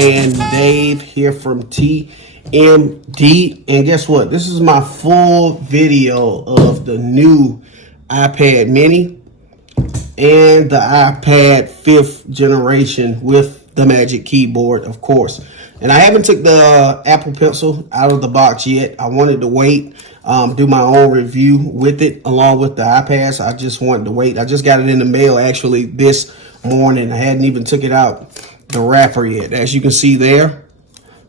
and Dave here from TMD. And guess what? This is my full video of the new iPad mini and the iPad 5th generation with the Magic Keyboard, of course. And I haven't took the Apple Pencil out of the box yet. I wanted to wait, do my own review with it along with the iPad. So I just wanted to wait. I just got it in the mail actually this morning. I hadn't even took it out the wrapper yet. As you can see there,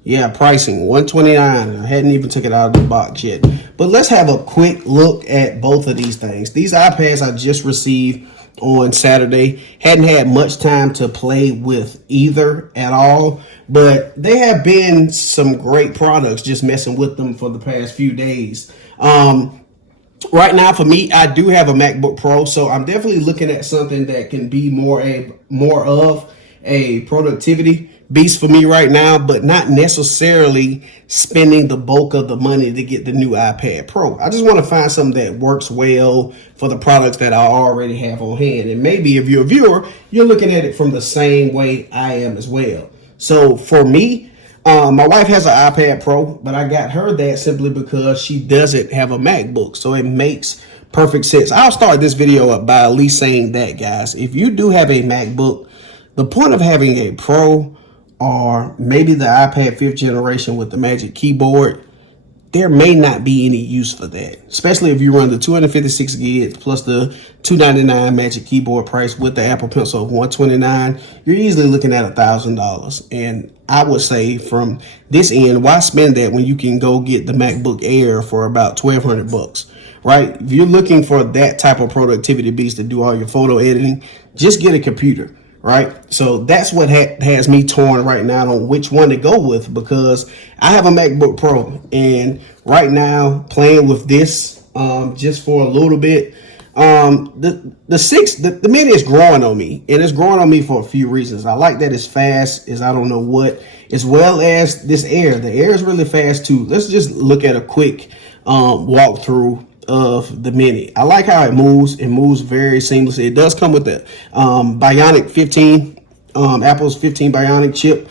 yeah, pricing $129. I hadn't even took it out of the box yet. But let's have a quick look at both of these things. These iPads I just received on Saturday. Hadn't had much time to play with either at all, but they have been some great products, just messing with them for the past few days. Right now for me, I do have a MacBook Pro, so I'm definitely looking at something that can be more of a productivity beast for me right now, but not necessarily spending the bulk of the money to get the new iPad Pro. I just want to find something that works well for the products that I already have on hand. And maybe if you're a viewer, you're looking at it from the same way I am as well. So for me, my wife has an iPad Pro, but I got her that simply because she doesn't have a MacBook. So it makes perfect sense. I'll start this video up by at least saying that, guys, if you do have a MacBook, the point of having a Pro or maybe the iPad 5th generation with the Magic Keyboard, there may not be any use for that, especially if you run the 256 gigs plus the $299 Magic Keyboard price with the Apple Pencil of $129. You're easily looking at $1,000. And I would say from this end, why spend that when you can go get the MacBook Air for about $1,200, right? If you're looking for that type of productivity beast to do all your photo editing, just get a computer. Right, so that's what has me torn right now on which one to go with, because I have a MacBook Pro, and right now playing with this just for a little bit. The mini is growing on me, and it's growing on me for a few reasons. I like that it's fast as I don't know what, as well as this Air. The Air is really fast too. Let's just look at a quick walkthrough of the mini. I like how it moves. It moves very seamlessly. It does come with the Bionic 15, Apple's 15 Bionic chip,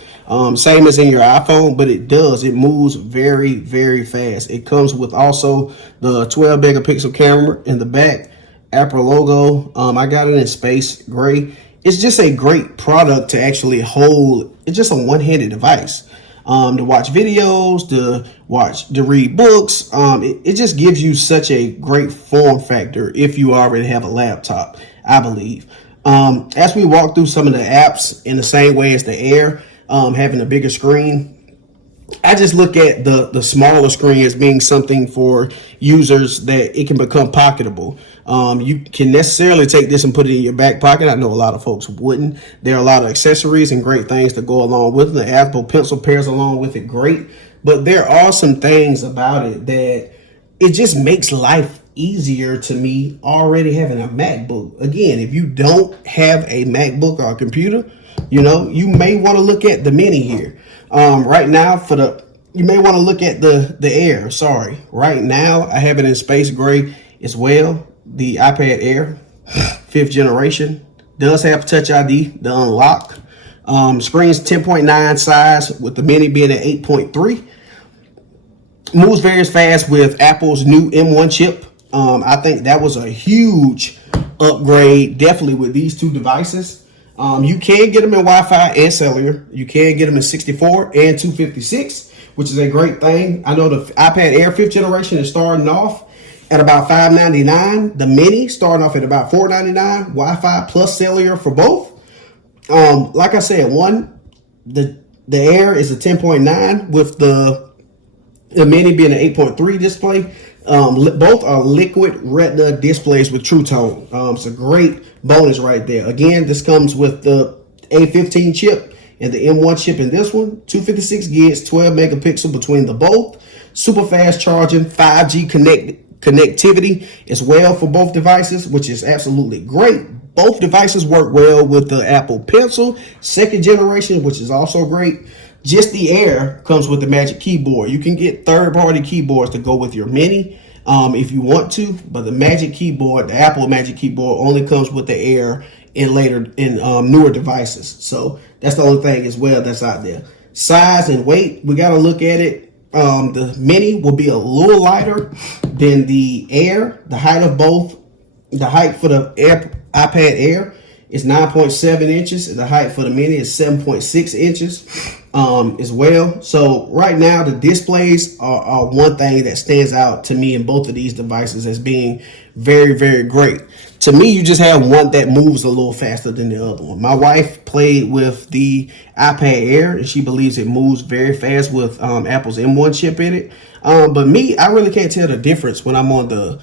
same as in your iPhone, but it moves very, very fast. It comes with also the 12 megapixel camera in the back, Apple logo. I got it in space gray. It's just a great product to actually hold. It's just a one-handed device. To watch videos, to read books. It just gives you such a great form factor if you already have a laptop, I believe. As we walk through some of the apps in the same way as the Air, having a bigger screen, I just look at the smaller screen as being something for users that it can become pocketable. You can necessarily take this and put it in your back pocket. I know a lot of folks wouldn't. There are a lot of accessories and great things to go along with it. The Apple Pencil pairs along with it great, but there are some things about it that it just makes life easier to me already having a MacBook. Again, if you don't have a MacBook or a computer, you may want to look at the mini here. Right now you may want to look at the Air. Sorry. Right now I have it in space gray as well. The iPad Air 5th generation does have Touch ID, the unlock. Screen's 10.9 size with the mini being at 8.3. Moves very fast with Apple's new M1 chip. I think that was a huge upgrade, definitely with these two devices. You can get them in Wi-Fi and cellular. You can get them in 64 and 256, which is a great thing. I know the iPad Air 5th generation is starting off at about $599. The mini starting off at about $499. Wi-Fi plus cellular for both. Like I said, the Air is a 10.9 with the mini being an 8.3 display. Both are liquid retina displays with True Tone. It's a great bonus right there. Again, this comes with the A15 chip and the M1 chip in this one. 256 gigs, 12 megapixel between the both. Super fast charging, 5G connectivity as well for both devices, which is absolutely great. Both devices work well with the Apple Pencil 2nd generation, which is also great. Just the Air comes with the Magic Keyboard. You can get third-party keyboards to go with your mini if you want to, but the Magic Keyboard, the Apple Magic Keyboard, only comes with the Air in newer devices. So that's the only thing as well that's out there. size and weight, we got to look at it. The mini will be a little lighter than the Air. The height of both, the height for the iPad Air is 9.7 inches. The height for the mini is 7.6 inches as well. So right now, the displays are one thing that stands out to me in both of these devices as being very, very great. To me, you just have one that moves a little faster than the other one. My wife played with the iPad Air, and she believes it moves very fast with Apple's M1 chip in it. But me, I really can't tell the difference when I'm on the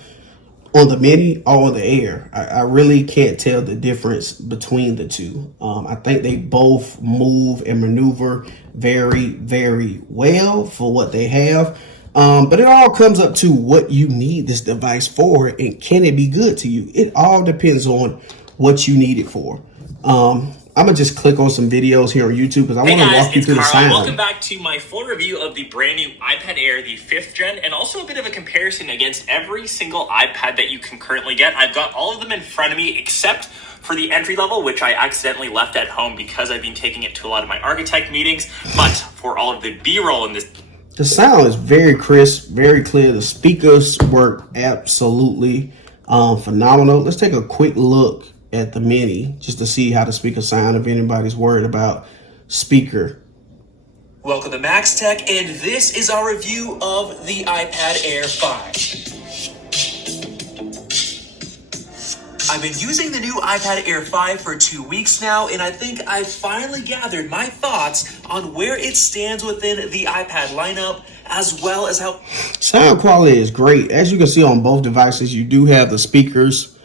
mini or the Air. I really can't tell the difference between the two. I think they both move and maneuver very, very well for what they have. But it all comes up to what you need this device for, and can it be good to you? It all depends on what you need it for. I'm gonna just click on some videos here on YouTube because I want to walk you through the sound. Welcome back to my full review of the brand new iPad Air, the 5th gen, and also a bit of a comparison against every single iPad that you can currently get. I've got all of them in front of me except for the entry level, which I accidentally left at home because I've been taking it to a lot of my architect meetings. But for all of the B-roll in this, the sound is very crisp, very clear. The speakers work absolutely phenomenal. Let's take a quick look at the mini just to see how the speakers sound if anybody's worried about speaker. Welcome to Max Tech, and this is our review of the iPad Air 5. I've been using the new iPad Air 5 for 2 weeks now, and I think I've finally gathered my thoughts on where it stands within the iPad lineup, as well as how sound quality is great. As you can see on both devices, you do have the speakers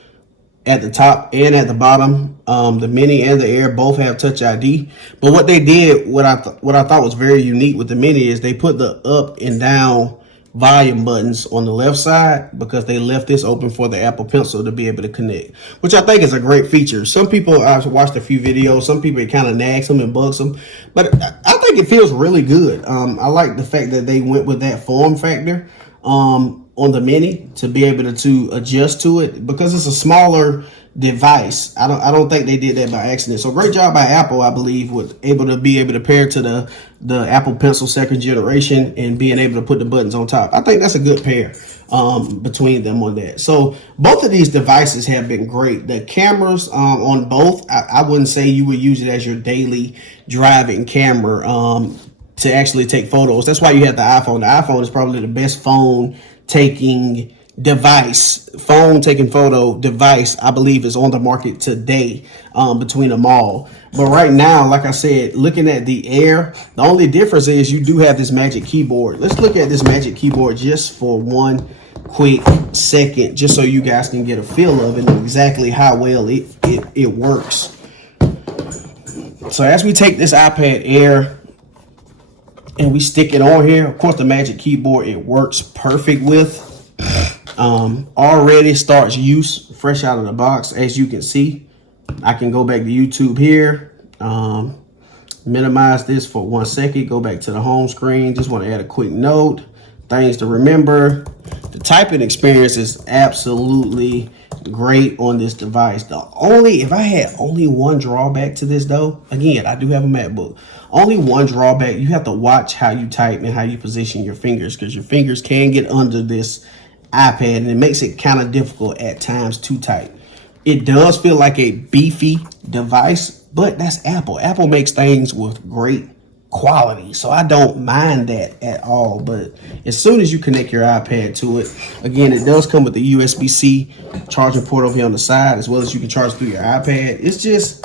at the top and at the bottom. The mini and the Air both have Touch ID, but what they did, what I thought was very unique with the mini, is they put the up and down volume buttons on the left side because they left this open for the Apple Pencil to be able to connect, which I think is a great feature. Some people, I've watched a few videos, some people it kind of nags them and bugs them, but I think it feels really good. I like the fact that they went with that form factor on the mini to be able to adjust to it because it's a smaller device. I don't think they did that by accident. So great job by Apple, I believe, with able to pair to the Apple Pencil 2nd generation and being able to put the buttons on top. I think that's a good pair between them on that. So both of these devices have been great. The cameras on both, I wouldn't say you would use it as your daily driving camera to actually take photos. That's why you have the iPhone. The iPhone is probably the best phone taking photo device I believe is on the market today between them all. But right now, like I said, looking at the Air, the only difference is you do have this Magic Keyboard. Let's look at this Magic Keyboard just for one quick second, just so you guys can get a feel of it and exactly how well it works. So as we take this iPad Air and we stick it on here, of course the Magic Keyboard it works perfect with. Already starts use fresh out of the box. As you can see, I can go back to YouTube here, minimize this for 1 second, go back to the home screen. Just want to add a quick note, things to remember. The typing experience is absolutely great on this device. If I had only one drawback to this though, again, I do have a MacBook. Only one drawback, you have to watch how you type and how you position your fingers, because your fingers can get under this iPad and it makes it kind of difficult at times to type. It does feel like a beefy device, but that's Apple. Apple makes things with great quality, so I don't mind that at all. But as soon as you connect your iPad to it, again, it does come with the USB-C charging port over here on the side, as well as you can charge through your iPad. It's just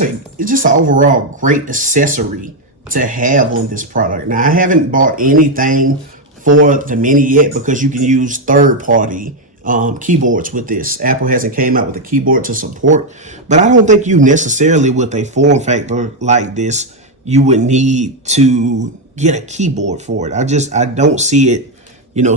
an overall great accessory to have on this product. Now, I haven't bought anything for the mini yet because you can use third-party keyboards with this. Apple hasn't came out with a keyboard to support, but I don't think you necessarily, with a form factor like this, you would need to get a keyboard for it. I don't see it,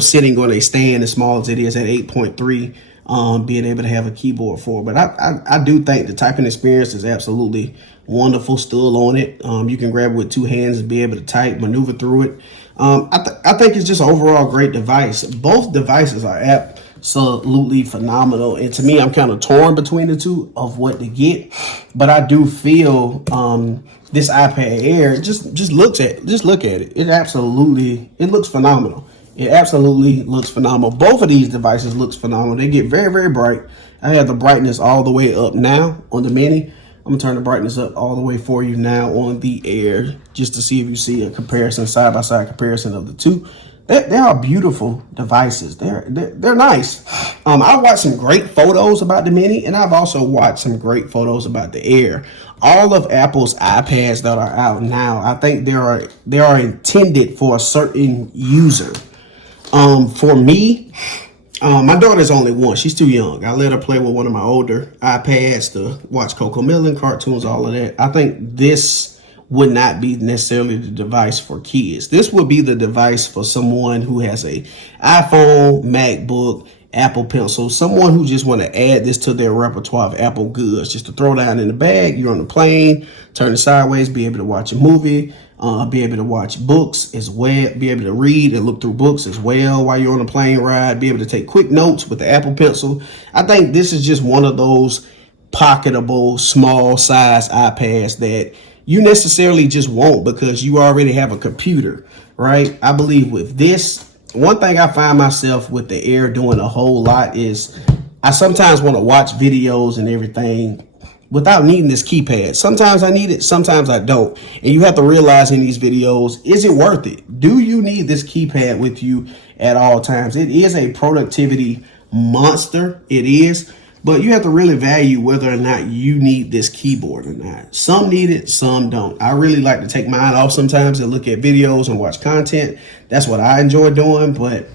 sitting on a stand as small as it is at 8.3, being able to have a keyboard for it. But I do think the typing experience is absolutely wonderful still on it. You can grab it with two hands and be able to type, maneuver through it. I think it's just an overall great device. Both devices are absolutely phenomenal. And to me, I'm kind of torn between the two of what to get, but I do feel this iPad Air just look at it. It looks phenomenal. It absolutely looks phenomenal. Both of these devices looks phenomenal. They get very, very bright. I have the brightness all the way up now on the Mini. I'm gonna turn the brightness up all the way for you now on the Air, just to see if you see a comparison, side by side comparison of the two. They are beautiful devices. They're nice. I watched some great photos about the Mini, and I've also watched some great photos about the Air. All of Apple's iPads that are out now, I think they are intended for a certain user. For me, my daughter's only one. She's too young. I let her play with one of my older iPads to watch Coco Melon cartoons, all of that. I think this would not be necessarily the device for kids. This would be the device for someone who has a iPhone, MacBook, Apple Pencil, someone who just want to add this to their repertoire of Apple goods, just to throw down in the bag. You're on the plane, turn it sideways, be able to watch a movie, be able to watch books as well, be able to read and look through books as well while you're on a plane ride, be able to take quick notes with the Apple Pencil. I think this is just one of those pocketable, small size iPads that you necessarily just won't because you already have a computer, right? I believe with this, one thing I find myself with the Air doing a whole lot is I sometimes want to watch videos and everything without needing this keypad. Sometimes I need it, sometimes I don't. And you have to realize in these videos, is it worth it? Do you need this keypad with you at all times? It is a productivity monster. It is. But you have to really value whether or not you need this keyboard or not. Some need it, some don't. I really like to take mine off sometimes and look at videos and watch content. That's what I enjoy doing. But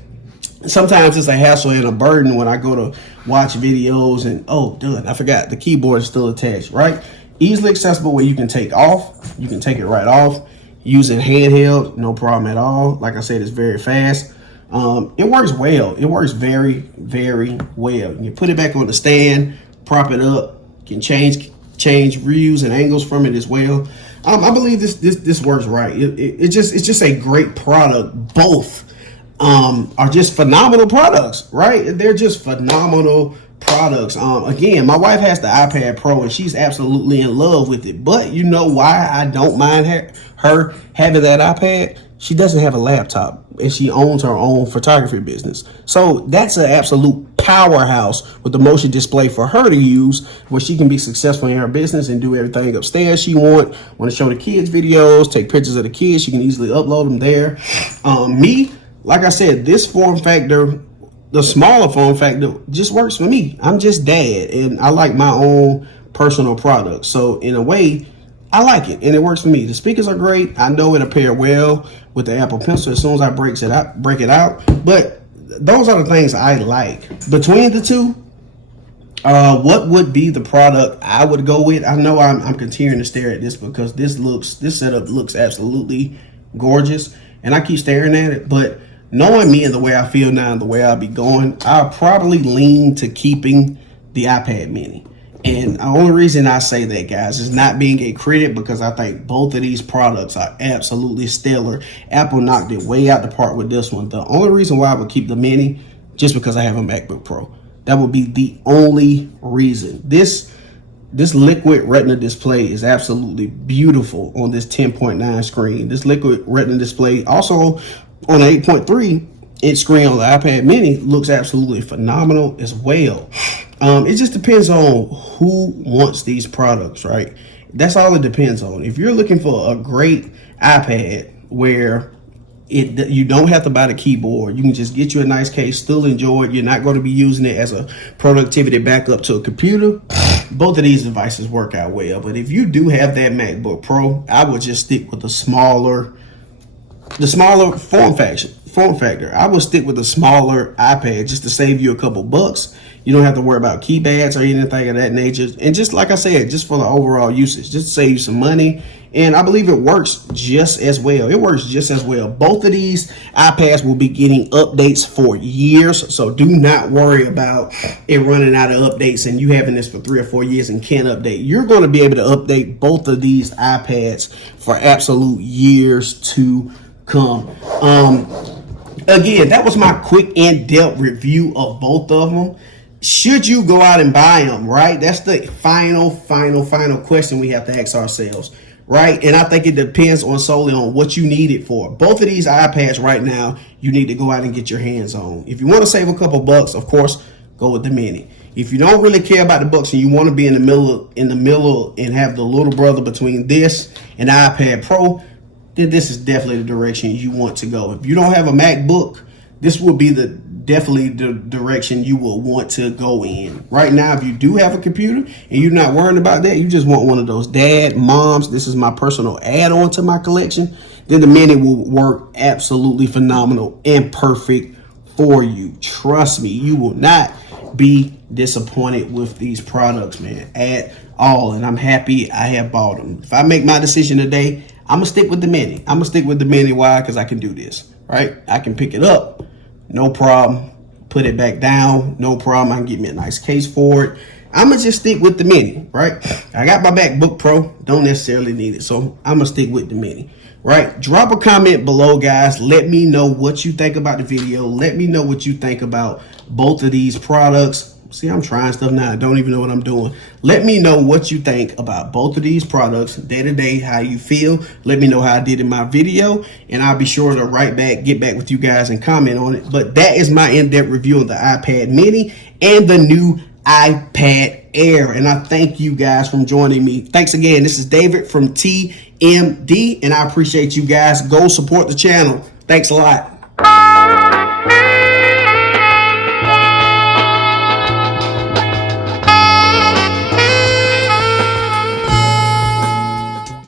sometimes it's a hassle and a burden when I go to watch videos and, oh, dude, I forgot the keyboard is still attached, right? Easily accessible where you can take off. You can take it right off. Use it handheld, no problem at all. Like I said, it's very fast. It works well. It works very, very well. You put it back on the stand, prop it up, can change views and angles from it as well. I believe this works right. It's just a great product. Both are just phenomenal products, right? They're just phenomenal products. Again, my wife has the iPad Pro and she's absolutely in love with it. But you know why I don't mind her having that iPad? She doesn't have a laptop and she owns her own photography business. So that's an absolute powerhouse with the motion display for her to use where she can be successful in her business and do everything upstairs she want to show the kids videos, take pictures of the kids. She can easily upload them there. Me, like I said, this form factor, the smaller form factor just works for me. I'm just dad and I like my own personal products. So in a way, I like it and it works for me. The speakers are great. I know it'll pair well with the Apple Pencil as soon as I break it out. But those are the things I like. Between the two, what would be the product I would go with? I know I'm continuing to stare at this because this setup looks absolutely gorgeous and I keep staring at it. But knowing me and the way I feel now and the way I'll be going, I'll probably lean to keeping the iPad Mini. And the only reason I say that, guys, is not being a critic because I think both of these products are absolutely stellar. Apple knocked it way out the park with this one. The only reason why I would keep the Mini, just because I have a MacBook Pro. That would be the only reason. This liquid retina display is absolutely beautiful on this 10.9 screen. This liquid retina display also on an 8.3 inch screen on the iPad Mini looks absolutely phenomenal as well. It just depends on who wants these products, right? That's all it depends on. If you're looking for a great iPad where you don't have to buy the keyboard, you can just get you a nice case, still enjoy it. You're not going to be using it as a productivity backup to a computer. Both of these devices work out well. But if you do have that MacBook Pro, I would just stick with the smaller form factor. I would stick with the smaller iPad just to save you a couple bucks. You don't have to worry about keypads or anything of that nature. And just like I said, just for the overall usage, just to save you some money. And I believe it works just as well. It works just as well. Both of these iPads will be getting updates for years. So do not worry about it running out of updates and you having this for 3 or 4 years and can't update. You're going to be able to update both of these iPads for absolute years to come. again, that was my quick in-depth review of both of them. Should you go out and buy them, right? That's the final question we have to ask ourselves, right? And I think it depends on solely on what you need it for. Both of these iPads right now, you need to go out and get your hands on. If you want to save a couple bucks, of course, go with the mini. If you don't really care about the bucks and you want to be in the middle and have the little brother between this and the iPad Pro, then this is definitely the direction you want to go. If you don't have a MacBook, this will be definitely the direction you will want to go in. Right now, if you do have a computer and you're not worrying about that, you just want one of those dad, moms, this is my personal add-on to my collection, then the mini will work absolutely phenomenal and perfect for you. Trust me, you will not be disappointed with these products, man, at all. And I'm happy I have bought them. If I make my decision today, I'm gonna stick with the mini. I'm gonna stick with the mini. Why? Because I can do this, right? I can pick it up, no problem. Put it back down, no problem. I can get me a nice case for it. I'm gonna just stick with the mini, right? I got my MacBook Pro, don't necessarily need it, so I'm gonna stick with the mini, right? Drop a comment below, guys. Let me know what you think about the video. Let me know what you think about both of these products. See, I'm trying stuff now. I don't even know what I'm doing. Let me know what you think about both of these products day to day, how you feel. Let me know how I did in my video, and I'll be sure to get back with you guys and comment on it. But that is my in-depth review of the iPad mini and the new iPad Air. And I thank you guys for joining me. Thanks again. This is David from TMD, and I appreciate you guys. Go support the channel. Thanks a lot.